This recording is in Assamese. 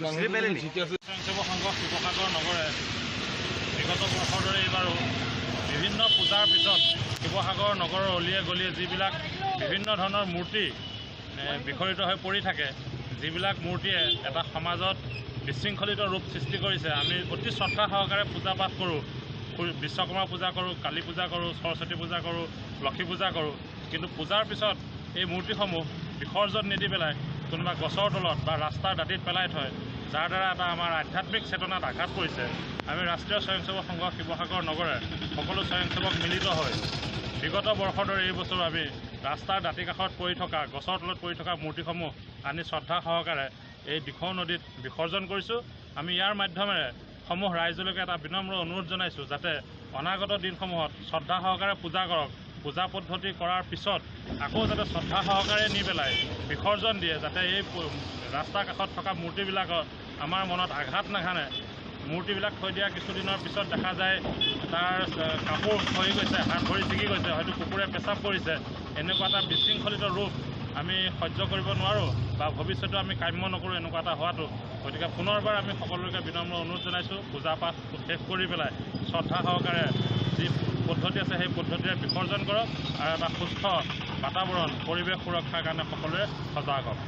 স্বয়ংসেৱক সংঘ শিৱসাগৰ নগৰে বিগত বৰ্ষৰ দৰে এইবাৰো বিভিন্ন পূজাৰ পিছত শিৱসাগৰ নগৰৰ অলিয়ে গলিয়ে যিবিলাক বিভিন্ন ধৰণৰ মূৰ্তি বিখৰিত হৈ পৰি থাকে, যিবিলাক মূৰ্তিয়ে এটা সমাজত বিশৃংখলিত ৰূপ সৃষ্টি কৰিছে, আমি অতি শ্ৰদ্ধা সহকাৰে পূজা পাঠ কৰোঁ। বিশ্বকৰ্মা পূজা কৰোঁ, কালী পূজা কৰোঁ, সৰস্বতী পূজা কৰোঁ, লক্ষী পূজা কৰোঁ। কিন্তু পূজাৰ পিছত এই মূৰ্তিসমূহ বিসৰ্জন নিদি পেলাই কোনোবা গছৰ তলত বা ৰাস্তাৰ দাঁতিত পেলাই থয়, যাৰ দ্বাৰা এটা আমাৰ আধ্যাত্মিক চেতনাত আঘাত পৰিছে। আমি ৰাষ্ট্ৰীয় স্বয়ংসেৱক সংঘ শিৱসাগৰ নগৰে সকলো স্বয়ংসেৱক মিলিত হৈ বিগত বৰ্ষৰ দৰে এই বছৰ আমি ৰাস্তাৰ দাঁতি কাষত পৰি থকা, গছৰ তলত পৰি থকা মূৰ্তিসমূহ আনি শ্ৰদ্ধা সহকাৰে এই দিখৌ নদীত বিসৰ্জন কৰিছোঁ। আমি ইয়াৰ মাধ্যমেৰে সমূহ ৰাইজলৈকে এটা বিনম্ৰ অনুৰোধ জনাইছোঁ, যাতে অনাগত দিনসমূহত শ্ৰদ্ধা সহকাৰে পূজা কৰক। পূজা পদ্ধতি কৰাৰ পিছত আকৌ যাতে শ্ৰদ্ধা সহকাৰে নি পেলাই বিসৰ্জন দিয়ে, যাতে এই ৰাস্তাৰ কাষত থকা মূৰ্তিবিলাকত আমাৰ মনত আঘাত নাঘানে। মূৰ্তিবিলাক থৈ দিয়া কিছুদিনৰ পিছত দেখা যায় তাৰ কাপোৰ খহি গৈছে, হাত ভৰি ছিগি গৈছে, হয়তো কুকুৰে পেচাব কৰিছে। এনেকুৱা এটা বিশৃংখলিত ৰূপ আমি সহ্য কৰিব নোৱাৰোঁ বা ভৱিষ্যতেও আমি কাম্য নকৰোঁ এনেকুৱা এটা হোৱাটো। গতিকে পুনৰবাৰ আমি সকলোকে বিনম্ৰ অনুৰোধ জনাইছোঁ, পূজা পাঠ শেষ কৰি পেলাই শ্ৰদ্ধা সহকাৰে যি পদ্ধতি আছে সেই পদ্ধতিৰে বিসৰ্জন কৰক আৰু এটা সুস্থ বাতাবৰণ, পৰিৱেশ সুৰক্ষাৰ কাৰণে সকলোৱে সজাগ হওক।